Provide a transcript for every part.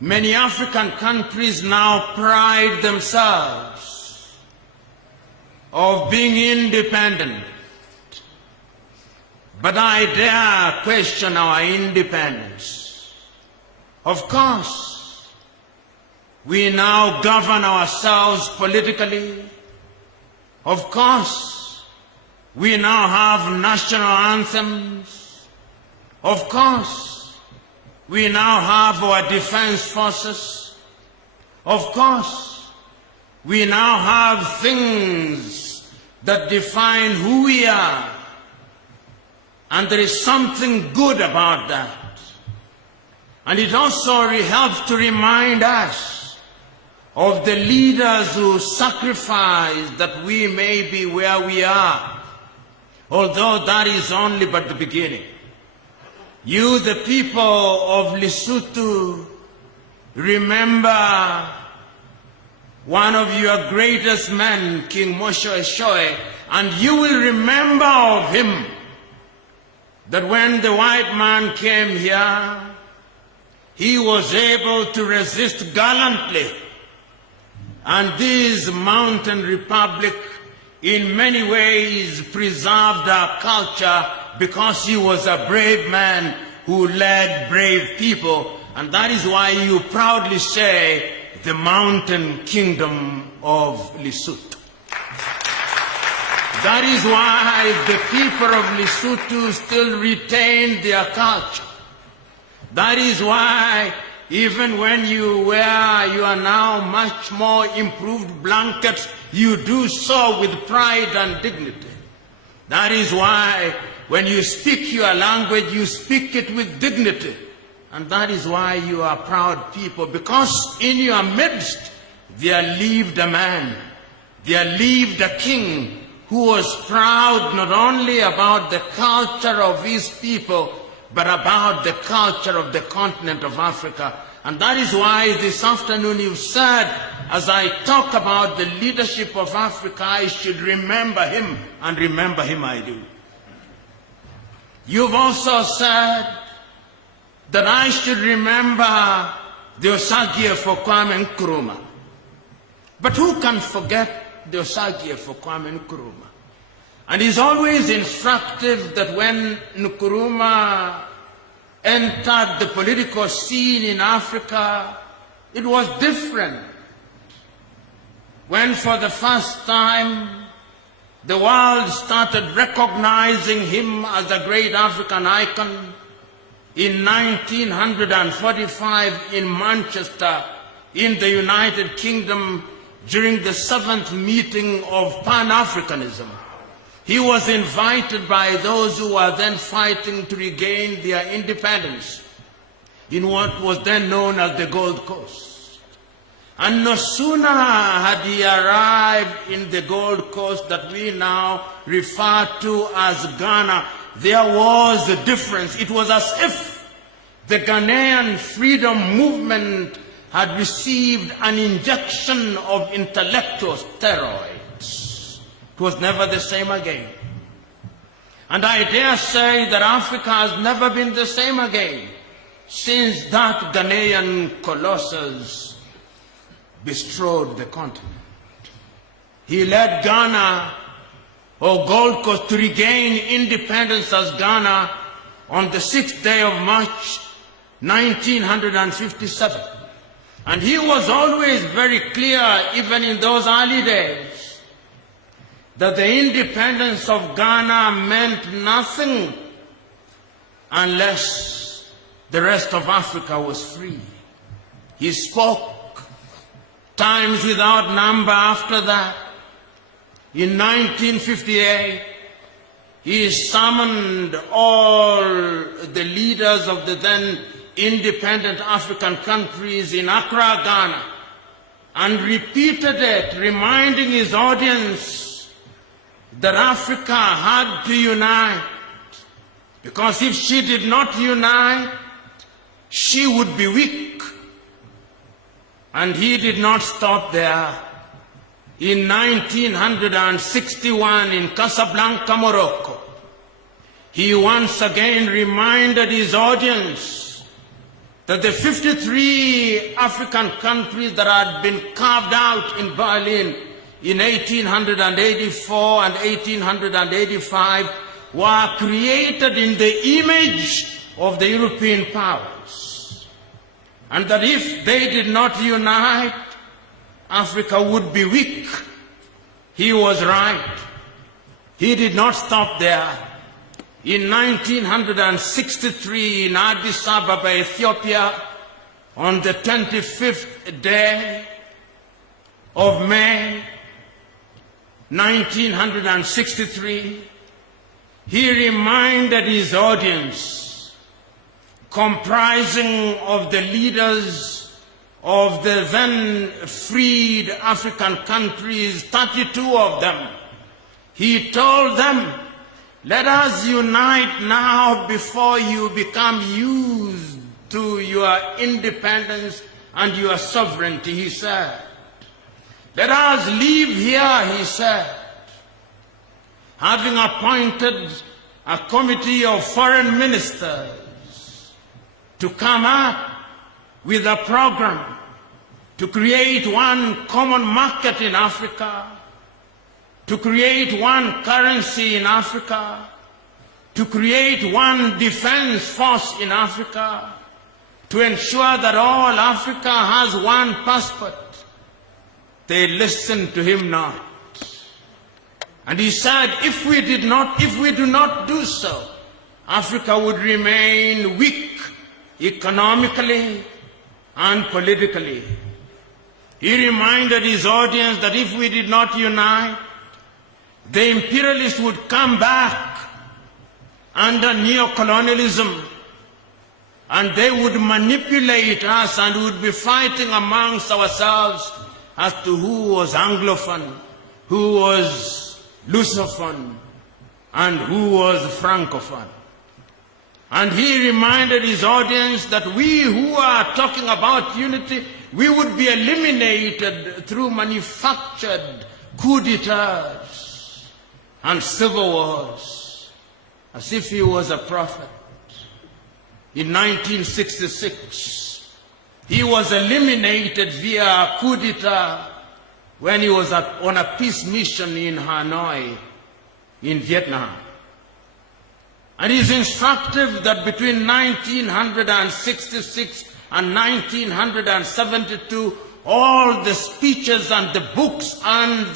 Many African countries now pride themselves of being independent, but I dare question our independence. Of course, we now govern ourselves politically. Of course, we now have national anthems. Of course, we now have our defense forces. Of course, we now have things that define who we are. And there is something good about that. And it also helps to remind us of the leaders who sacrificed that we may be where we are, although that is only but the beginning. You, the people of Lesotho, remember one of your greatest men, King Moshoeshoe, and you will remember of him that when the white man came here, he was able to resist gallantly. And this mountain republic in many ways preserved our culture because he was a brave man who led brave people. And that is why you proudly say the mountain kingdom of Lesotho. That is why the people of Lesotho still retain their culture. That is why even when you wear your now much more improved blankets, you do so with pride and dignity. That is why when you speak your language, you speak it with dignity. And that is why you are proud people, because in your midst there lived a man, there lived a king who was proud not only about the culture of his people, but about the culture of the continent of Africa. And that is why this afternoon you've said, as I talk about the leadership of Africa, I should remember him, and remember him I do. You've also said that I should remember the Osagie for Kwame Nkrumah. But who can forget the Osagie for Kwame Nkrumah? And it's always instructive that when Nkrumah entered the political scene in Africa, it was different. When for the first time the world started recognizing him as a great African icon in 1945 in Manchester, in the United Kingdom, during the 7th meeting of pan-Africanism. He was invited by those who were then fighting to regain their independence in what was then known as the Gold Coast. And no sooner had he arrived in the Gold Coast that we now refer to as Ghana, there was a difference. It was as if the Ghanaian freedom movement had received an injection of intellectual steroids. It was never the same again. And I dare say that Africa has never been the same again since that Ghanaian colossus bestrode the continent. He led Ghana, or Gold Coast, to regain independence as Ghana on the 6th day of March, 1957. And he was always very clear, even in those early days, that the independence of Ghana meant nothing unless the rest of Africa was free. He spoke times without number after that. In 1958, he summoned all the leaders of the then independent African countries in Accra, Ghana, and repeated it, reminding his audience that Africa had to unite, because if she did not unite, she would be weak. And he did not stop there. In 1961, in Casablanca, Morocco, he once again reminded his audience that the 53 African countries that had been carved out in Berlin in 1884 and 1885 were created in the image of the European powers, and that if they did not unite, Africa would be weak. He was right. He did not stop there. In 1963, in Addis Ababa, Ethiopia, on the 25th day of May, 1963, he reminded his audience, comprising of the leaders of the then freed African countries, 32 of them. He told them, let us unite now before you become used to your independence and your sovereignty, he said. Let us leave here, he said, having appointed a committee of foreign ministers to come up with a program to create one common market in Africa, to create one currency in Africa, to create one defense force in Africa, to ensure that all Africa has one passport. They listened to him not. And he said, if we do not do so, Africa would remain weak economically and politically. He reminded his audience that if we did not unite, the imperialists would come back under neocolonialism, and they would manipulate us and would be fighting amongst ourselves as to who was Anglophone, who was Lusophone, and who was Francophone. And he reminded his audience that we who are talking about unity, we would be eliminated through manufactured coup d'etats and civil wars, as if he was a prophet. In 1966, he was eliminated via coup d'etat when he was on a peace mission in Hanoi, in Vietnam. And it is instructive that between 1966 and 1972, all the speeches and the books and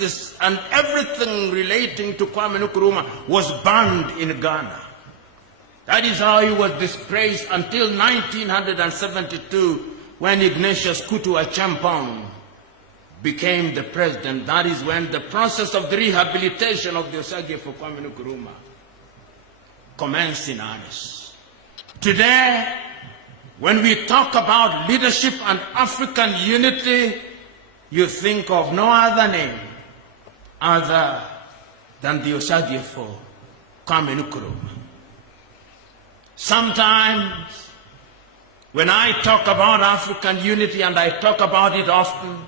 everything relating to Kwame Nkrumah was banned in Ghana. That is how he was disgraced until 1972, when Ignatius Kutu Acheampong became the president. That is when the process of the rehabilitation of the Osagie for Kwame Nkrumah commenced in earnest. Today, when we talk about leadership and African unity, you think of no other name other than the Osagie for Kwame Nkrumah. Sometimes, when I talk about African unity, and I talk about it often,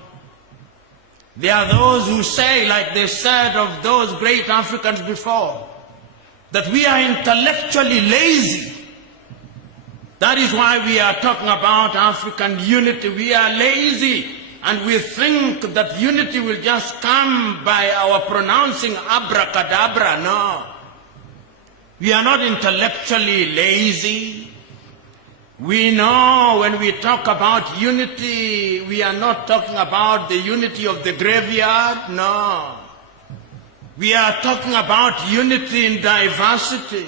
there are those who say, like they said of those great Africans before, that we are intellectually lazy. That is why we are talking about African unity. We are lazy, and we think that unity will just come by our pronouncing abracadabra. No. We are not intellectually lazy. We know when we talk about unity, we are not talking about the unity of the graveyard. No. We are talking about unity in diversity.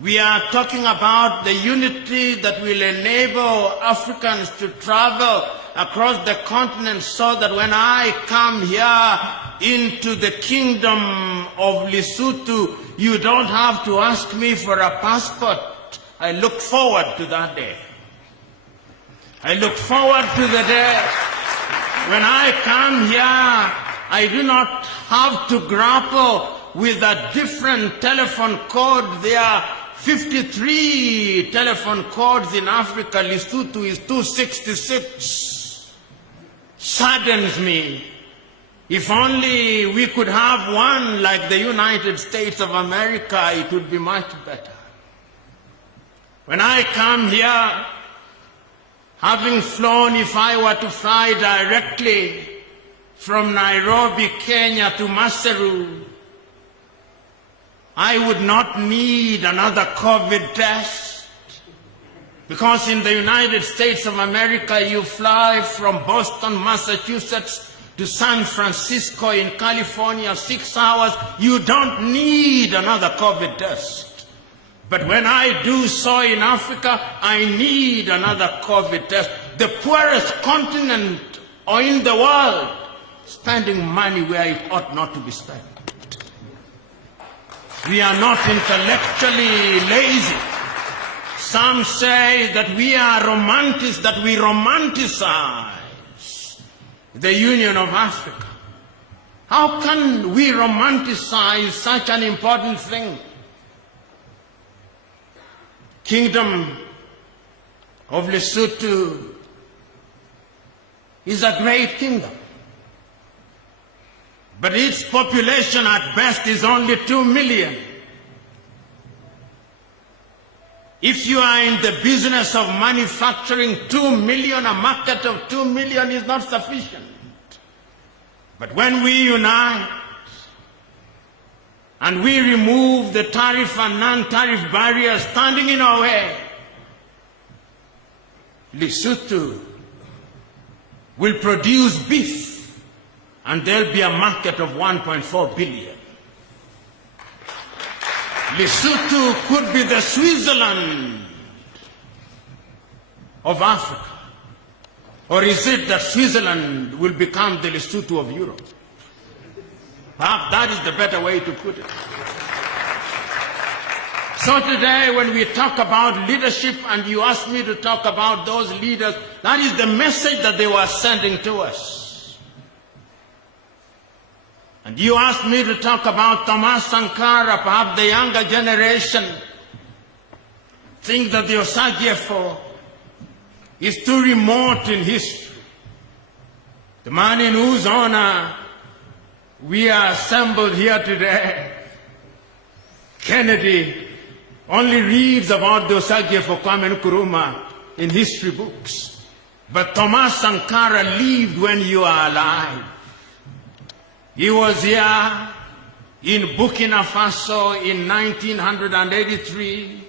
We are talking about the unity that will enable Africans to travel across the continent, so that when I come here into the kingdom of Lesotho, you don't have to ask me for a passport. I look forward to that day. I look forward to the day when I come here, I do not have to grapple with a different telephone code. There are 53 telephone codes in Africa. Lesotho is 266. Saddens me. If only we could have one like the United States of America, it would be much better. When I come here, Having flown, if I were to fly directly from Nairobi, Kenya to Maseru, I would not need another COVID test, because in the United States of America, you fly from Boston, Massachusetts to San Francisco in California, 6 hours. You don't need another COVID test. But when I do so in Africa, I need another COVID test. The poorest continent in the world, spending money where it ought not to be spent. We are not intellectually lazy. Some say that we are romantics, that we romanticize the Union of Africa. How can we romanticize such an important thing? Kingdom of Lesotho is a great kingdom, but its population at best is only 2 million. If you are in the business of manufacturing 2 million, a market of 2 million is not sufficient. But when we unite and we remove the tariff and non-tariff barriers standing in our way, Lesotho will produce beef, and there'll be a market of 1.4 billion. Lesotho could be the Switzerland of Africa. Or is it that Switzerland will become the Lesotho of Europe? Perhaps that is the better way to put it. So today, when we talk about leadership and you ask me to talk about those leaders, that is the message that they were sending to us. And you asked me to talk about Thomas Sankara, perhaps the younger generation think that the Osagyefo is too remote in history. The man in whose honor we are assembled here today, Kennedy, only reads about the Osagyefo Kwame Nkrumah in history books. But Thomas Sankara lived when you are alive. He was here in Burkina Faso in 1983.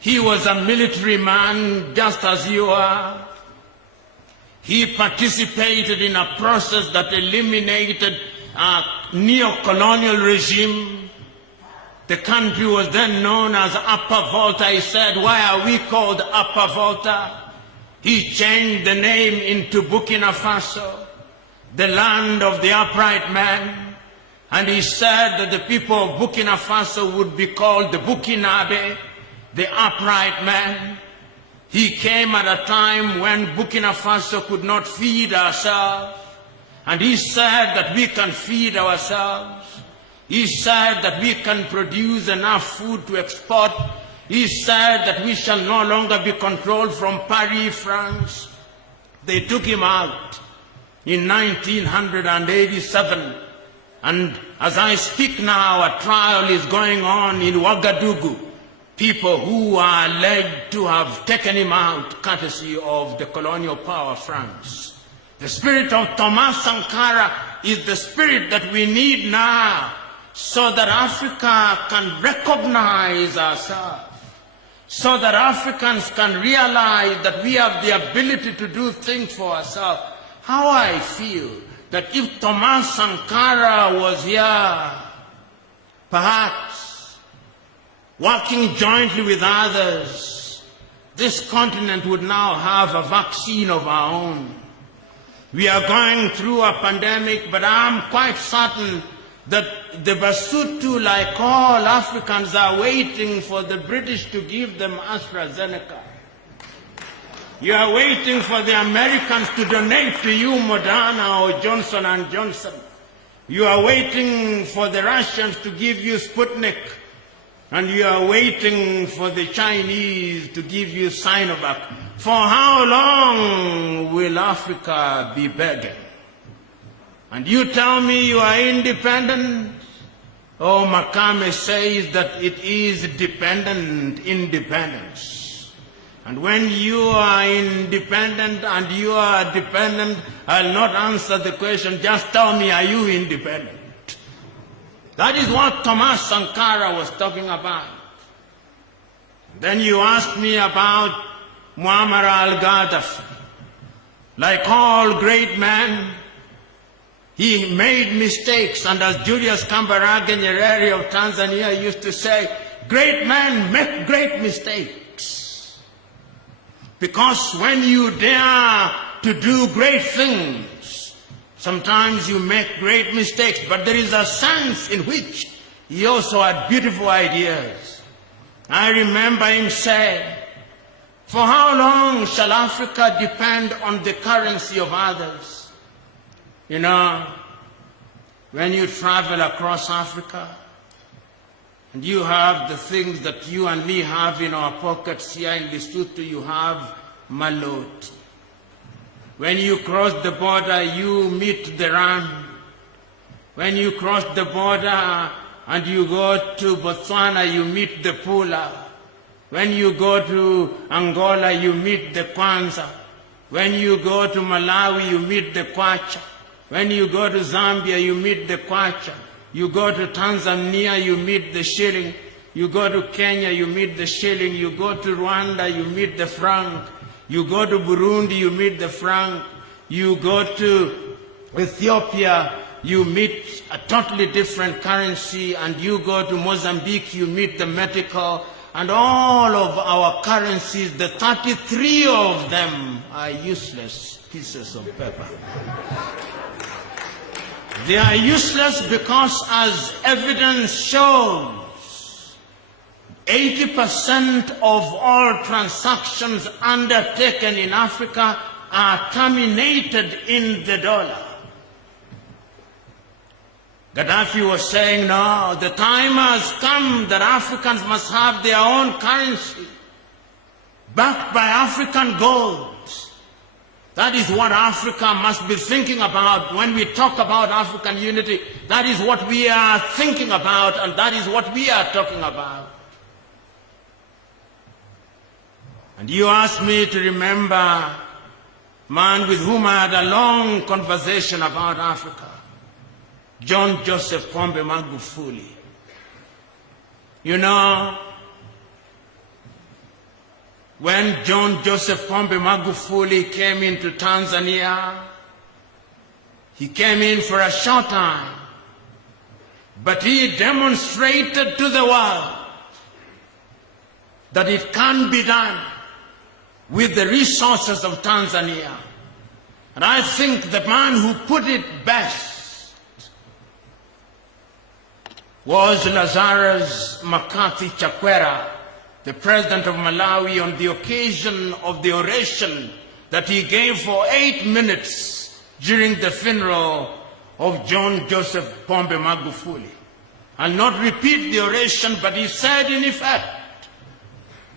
He was a military man just as you are. He participated in a process that eliminated a neo-colonial regime. The country was then known as Upper Volta. He said, "Why are we called Upper Volta?" He changed the name into Burkina Faso, the land of the upright man, and he said that the people of Burkina Faso would be called the Burkinabe, the upright man. He came at a time when Burkina Faso could not feed ourselves, and he said that we can feed ourselves. He said that we can produce enough food to export. He said that we shall no longer be controlled from Paris, France. They took him out in 1987, and as I speak now, a trial is going on in Ouagadougou. People who are alleged to have taken him out courtesy of the colonial power France. The spirit of Thomas Sankara is the spirit that we need now, so that Africa can recognize ourselves, so that Africans can realize that we have the ability to do things for ourselves. How I feel that if Thomas Sankara was here, perhaps working jointly with others, this continent would now have a vaccine of our own. We are going through a pandemic, but I'm quite certain that the Basotho, like all Africans, are waiting for the British to give them AstraZeneca. You are waiting for the Americans to donate to you Moderna or Johnson & Johnson. You are waiting for the Russians to give you Sputnik. And you are waiting for the Chinese to give you Sinovac. For how long will Africa be begging? And you tell me you are independent? Oh, Makame says that it is dependent independence. And when you are independent and you are dependent, I'll not answer the question, just tell me, are you independent? That is what Thomas Sankara was talking about. Then you asked me about Muammar al-Gaddafi. Like all great men, he made mistakes, and as Julius Kambarage Nyerere of Tanzania used to say, great men make great mistakes. Because when you dare to do great things, sometimes you make great mistakes, but there is a sense in which he also had beautiful ideas. I remember him saying, for how long shall Africa depend on the currency of others? You know, when you travel across Africa, and you have the things that you and me have in our pockets here in Lesotho, you have maloti. When you cross the border, you meet the rand. When you cross the border and you go to Botswana, you meet the pula. When you go to Angola, you meet the kwanza. When you go to Malawi, you meet the kwacha. When you go to Zambia, you meet the kwacha. You go to Tanzania, you meet the shilling. You go to Kenya, you meet the shilling. You go to Rwanda, you meet the franc. You go to Burundi, you meet the franc. You go to Ethiopia, you meet a totally different currency. And you go to Mozambique, you meet the metical. And all of our currencies, the 33 of them, are useless pieces of paper. They are useless because, as evidence shows, 80% of all transactions undertaken in Africa are terminated in the dollar. Gaddafi was saying, no, the time has come that Africans must have their own currency, backed by African gold. That is what Africa must be thinking about when we talk about African unity. That is what we are thinking about, and that is what we are talking about. And you asked me to remember a man with whom I had a long conversation about Africa, John Joseph Kwame Magufuli. You know, when John Joseph Pombe Magufuli came into Tanzania, he came in for a short time, but he demonstrated to the world that it can be done with the resources of Tanzania. And I think the man who put it best was Lazarus McCarthy Chakwera, the president of Malawi, on the occasion of the oration that he gave for 8 minutes during the funeral of John Joseph Pombe Magufuli. I'll not repeat the oration, but he said in effect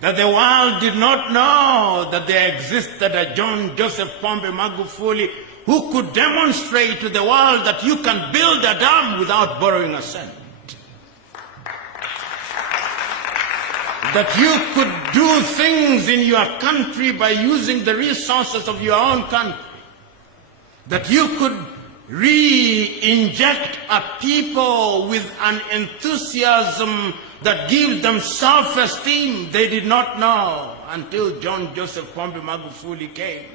that the world did not know that there existed a John Joseph Pombe Magufuli who could demonstrate to the world that you can build a dam without borrowing a cent. That you could do things in your country by using the resources of your own country. That you could re-inject a people with an enthusiasm that gives them self-esteem they did not know until John Joseph Pombe Magufuli came.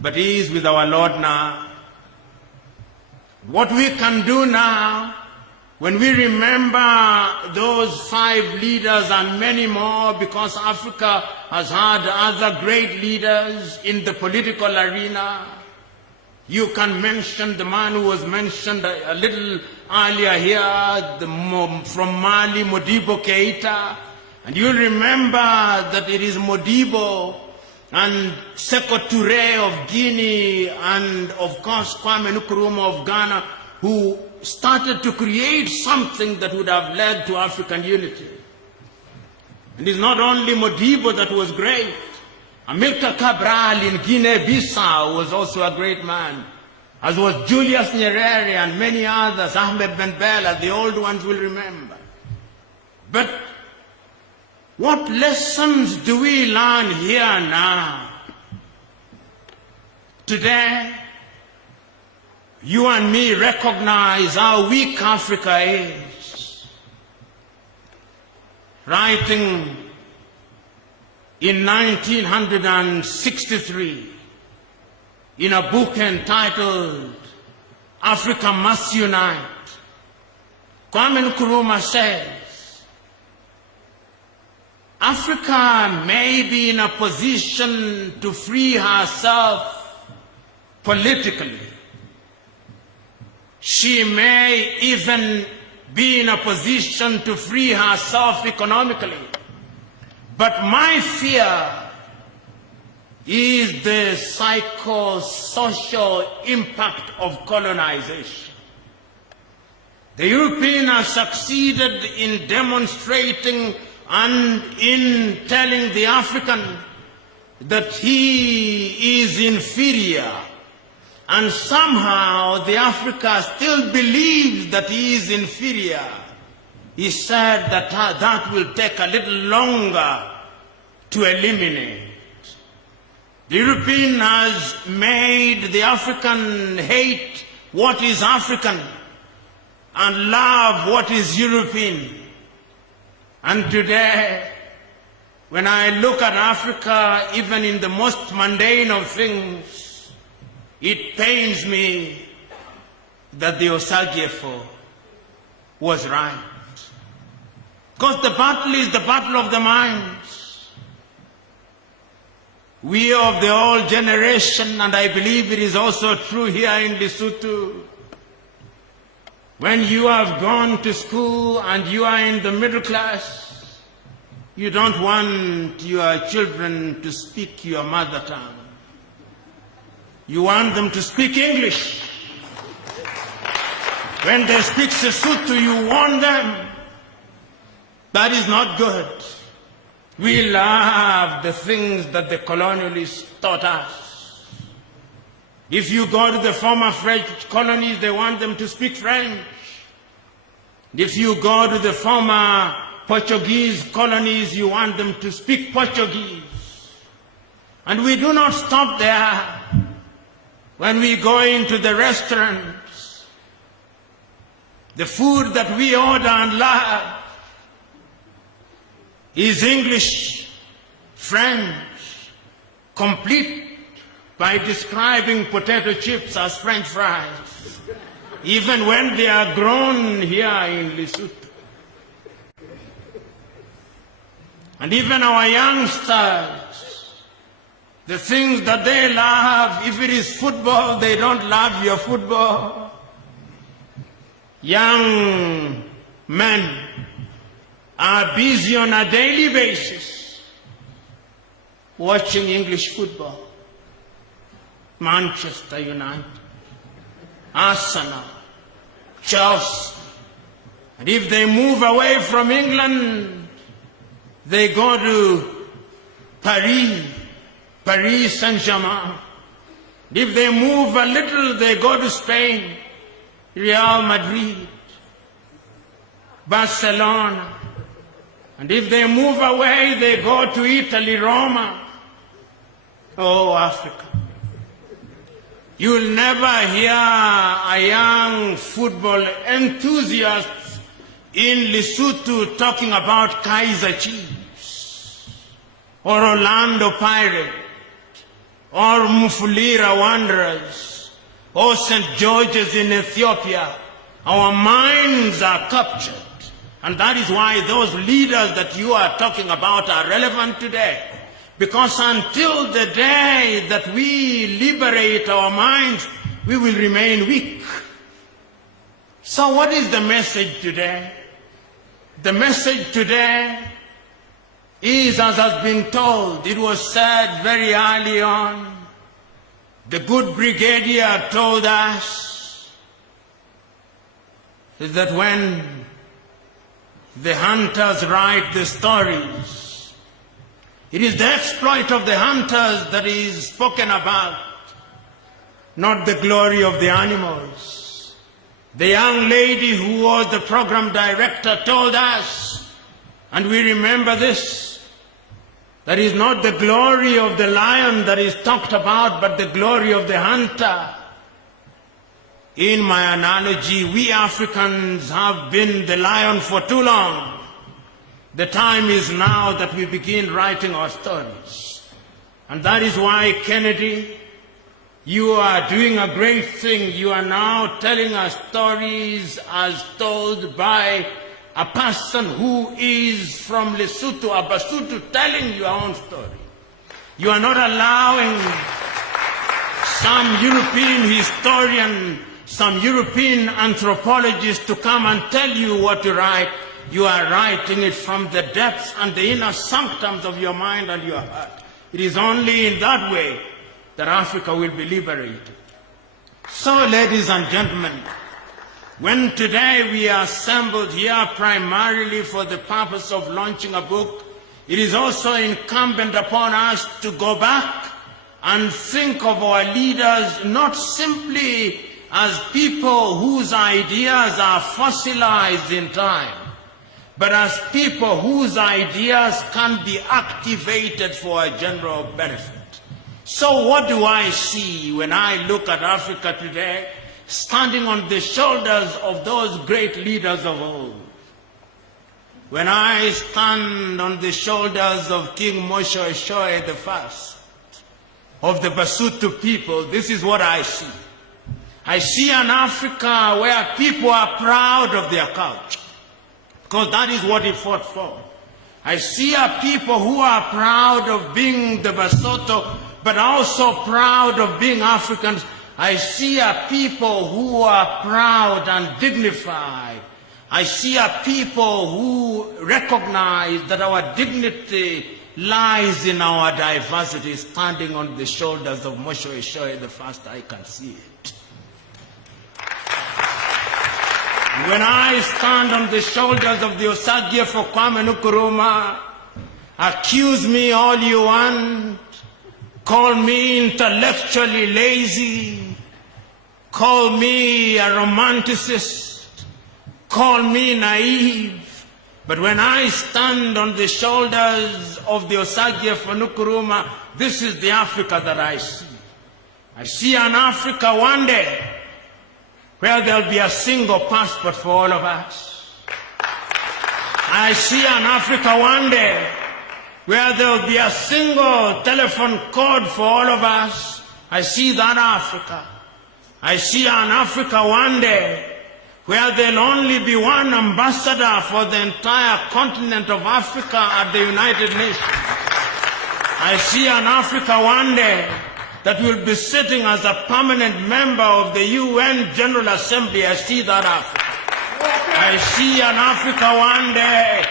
But he is with our Lord now. What we can do now, when we remember those 5 leaders and many more, because Africa has had other great leaders in the political arena, you can mention the man who was mentioned a little earlier here, from Mali, Modibo Keita. And you'll remember that it is Modibo and Sekou Touré of Guinea and, of course, Kwame Nkrumah of Ghana who started to create something that would have led to African unity. And it's not only Modibo that was great. Amilcar Cabral in Guinea-Bissau was also a great man, as was Julius Nyerere and many others, Ahmed Ben Bella, the old ones will remember. But What lessons do we learn here now? Today, you and me recognize how weak Africa is. Writing in 1963 in a book entitled Africa Must Unite, Kwame Nkrumah says, Africa may be in a position to free herself politically. She may even be in a position to free herself economically. But my fear is the psychosocial impact of colonization. The European has succeeded in demonstrating and in telling the African that he is inferior. And somehow the Africa still believes that he is inferior. He said that that will take a little longer to eliminate. The European has made the African hate what is African and love what is European. And today, when I look at Africa, even in the most mundane of things, it pains me that the Osagyefo was right. Because the battle is the battle of the minds. We of the old generation, and I believe it is also true here in Lesotho, when you have gone to school and you are in the middle class, you don't want your children to speak your mother tongue. You want them to speak English. When they speak Sesotho, you warn them. That is not good. We love the things that the colonialists taught us. If you go to the former French colonies, they want them to speak French. If you go to the former Portuguese colonies, you want them to speak Portuguese. And we do not stop there. When we go into the restaurants, the food that we order and love is English, French, complete by describing potato chips as French fries, even when they are grown here in Lesotho. And even our youngsters, the things that they love, if it is football, they don't love your football. Young men are busy on a daily basis watching English football. Manchester United, Arsenal, Chelsea. And if they move away from England, they go to Paris Saint-Germain. If they move a little, they go to Spain, Real Madrid, Barcelona. And if they move away, they go to Italy, Roma. Oh, Africa. You'll never hear a young football enthusiast in Lesotho talking about Kaiser Chiefs, or Orlando Pirates, or Mufulira Wanderers, or St. George's in Ethiopia. Our minds are captured. And that is why those leaders that you are talking about are relevant today. Because until the day that we liberate our minds, we will remain weak. So what is the message today? The message today is, as has been told, it was said very early on, the good brigadier told us that when the hunters write the stories, it is the exploit of the hunters that is spoken about, not the glory of the animals. The young lady who was the program director told us And we remember this. That is not the glory of the lion that is talked about, but the glory of the hunter. In my analogy, we Africans have been the lion for too long. The time is now that we begin writing our stories. And that is why, Kennedy, you are doing a great thing. You are now telling us stories as told by a person who is from Lesotho or Basotho, telling your own story. You are not allowing some European historian, some European anthropologist to come and tell you what to write. You are writing it from the depths and the inner sanctums of your mind and your heart. It is only in that way that Africa will be liberated. So, ladies and gentlemen, when today we are assembled here primarily for the purpose of launching a book, it is also incumbent upon us to go back and think of our leaders not simply as people whose ideas are fossilized in time, but as people whose ideas can be activated for a general benefit. So what do I see when I look at Africa today, standing on the shoulders of those great leaders of old? When I stand on the shoulders of King Moshoeshoe I, of the Basotho people, this is what I see. I see an Africa where people are proud of their culture, because that is what he fought for. I see a people who are proud of being the Basotho, but also proud of being Africans. I see a people who are proud and dignified. I see a people who recognize that our dignity lies in our diversity, standing on the shoulders of Moshoeshoe I. I can see it. When I stand on the shoulders of the Osagie for Kwame Nkrumah, accuse me all you want, call me intellectually lazy, call me a romanticist, call me naive, but when I stand on the shoulders of the Osagie for Nkrumah, this is the Africa that I see. I see an Africa one day where there'll be a single passport for all of us. I see an Africa one day where there'll be a single telephone code for all of us. I see that Africa. I see an Africa one day where there'll only be one ambassador for the entire continent of Africa at the United Nations. I see an Africa one day that will be sitting as a permanent member of the UN General Assembly. I see that Africa. I see an Africa one day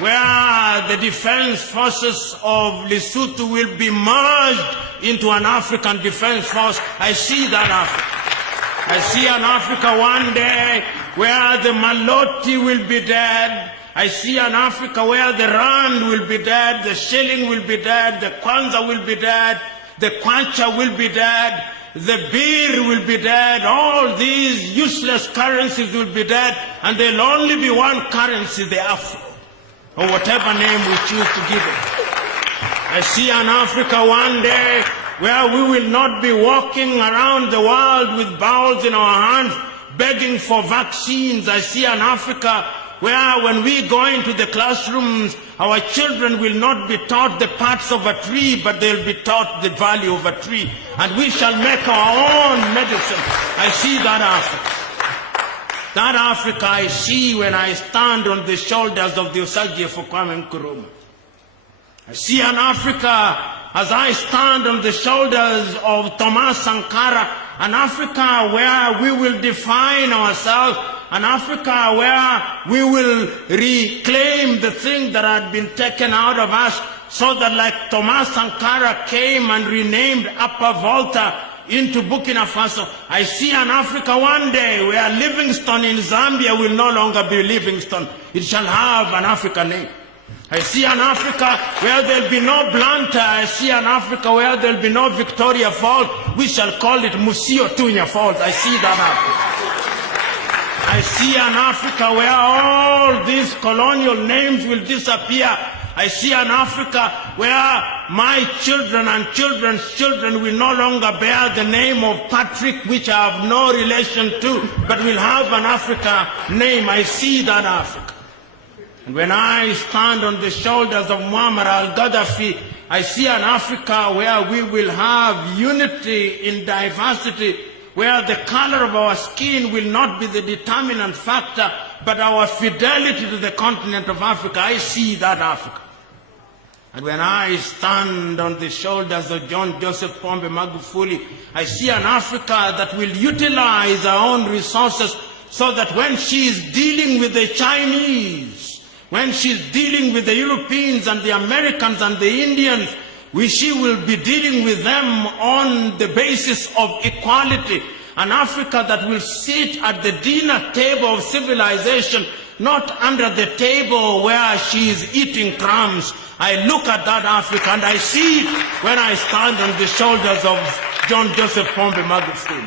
where the defense forces of Lesotho will be merged into an African defense force. I see that Africa. I see an Africa one day where the Maloti will be dead. I see an Africa where the Rand will be dead, the shilling will be dead, the Kwanza will be dead, the Kwacha will be dead, the Birr will be dead, all these useless currencies will be dead, and there'll only be one currency, the Afro, or whatever name we choose to give it. I see an Africa one day where we will not be walking around the world with bowls in our hands, begging for vaccines. I see an Africa where when we go into the classrooms, our children will not be taught the parts of a tree, but they'll be taught the value of a tree. And we shall make our own medicine. I see that Africa. That Africa I see when I stand on the shoulders of the Osagie for Kwame Nkrumah. I see an Africa as I stand on the shoulders of Thomas Sankara, an Africa where we will define ourselves, an Africa where we will reclaim the thing that had been taken out of us, so that like Thomas Sankara came and renamed Upper Volta into Burkina Faso, I see an Africa one day where Livingstone in Zambia will no longer be Livingstone. It shall have an African name. I see an Africa where there'll be no Blantyre. I see an Africa where there'll be no Victoria Falls. We shall call it Musio Tunya Falls. I see that Africa. I see an Africa where all these colonial names will disappear. I see an Africa where my children and children's children will no longer bear the name of Patrick, which I have no relation to, but will have an Africa name. I see that Africa. And when I stand on the shoulders of Muammar al-Gaddafi, I see an Africa where we will have unity in diversity, where the color of our skin will not be the determinant factor, but our fidelity to the continent of Africa. I see that Africa. And when I stand on the shoulders of John Joseph Pombe Magufuli, I see an Africa that will utilize our own resources so that when she is dealing with the Chinese, when she's dealing with the Europeans and the Americans and the Indians, she will be dealing with them on the basis of equality. An Africa that will sit at the dinner table of civilization, not under the table where she is eating crumbs. I look at that Africa and I see it when I stand on the shoulders of John Joseph Pombe Magufuli.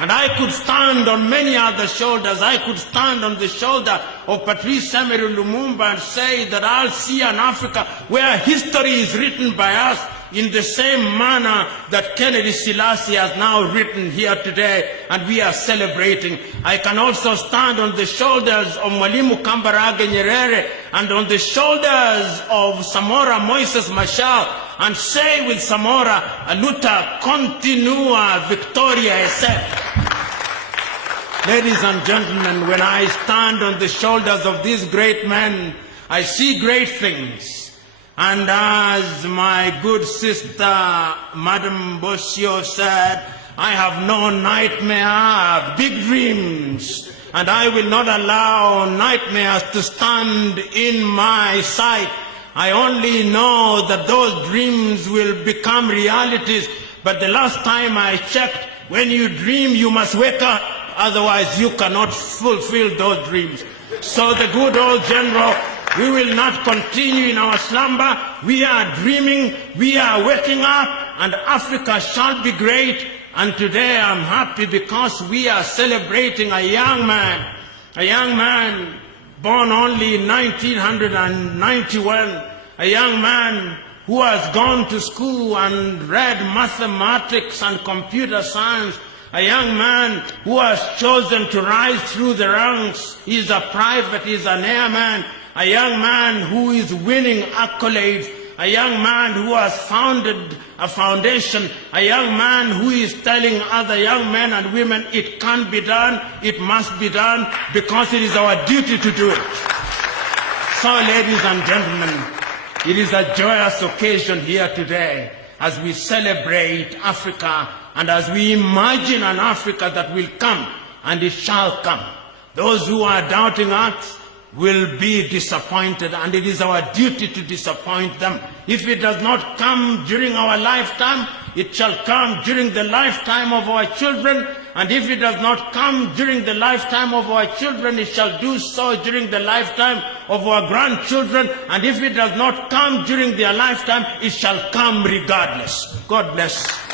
And I could stand on many other shoulders. I could stand on the shoulder of Patrice Emery Lumumba and say that I'll see an Africa where history is written by us in the same manner that Kennedy Selassie has now written here today, and we are celebrating. I can also stand on the shoulders of Mwalimu Kambarage Nyerere and on the shoulders of Samora Moises Machel and say with Samora, a luta continua, victoria esse. Ladies and gentlemen, when I stand on the shoulders of these great men, I see great things. And as my good sister, Madam Moshoeshoe said, I have no nightmare, I have big dreams. And I will not allow nightmares to stand in my sight. I only know that those dreams will become realities. But the last time I checked, when you dream, you must wake up. Otherwise, you cannot fulfill those dreams. So the good old general, we will not continue in our slumber. We are dreaming, we are waking up, and Africa shall be great. And today I'm happy because we are celebrating a young man born only in 1991, a young man who has gone to school and read mathematics and computer science, a young man who has chosen to rise through the ranks. He's a private, he's an airman, a young man who is winning accolades, a young man who has founded a foundation, a young man who is telling other young men and women it can be done, it must be done, because it is our duty to do it. So, ladies and gentlemen, it is a joyous occasion here today as we celebrate Africa and as we imagine an Africa that will come, and it shall come. Those who are doubting us will be disappointed, and it is our duty to disappoint them. If it does not come during our lifetime, it shall come during the lifetime of our children, and if it does not come during the lifetime of our children, it shall do so during the lifetime of our grandchildren, and if it does not come during their lifetime, it shall come regardless. God bless.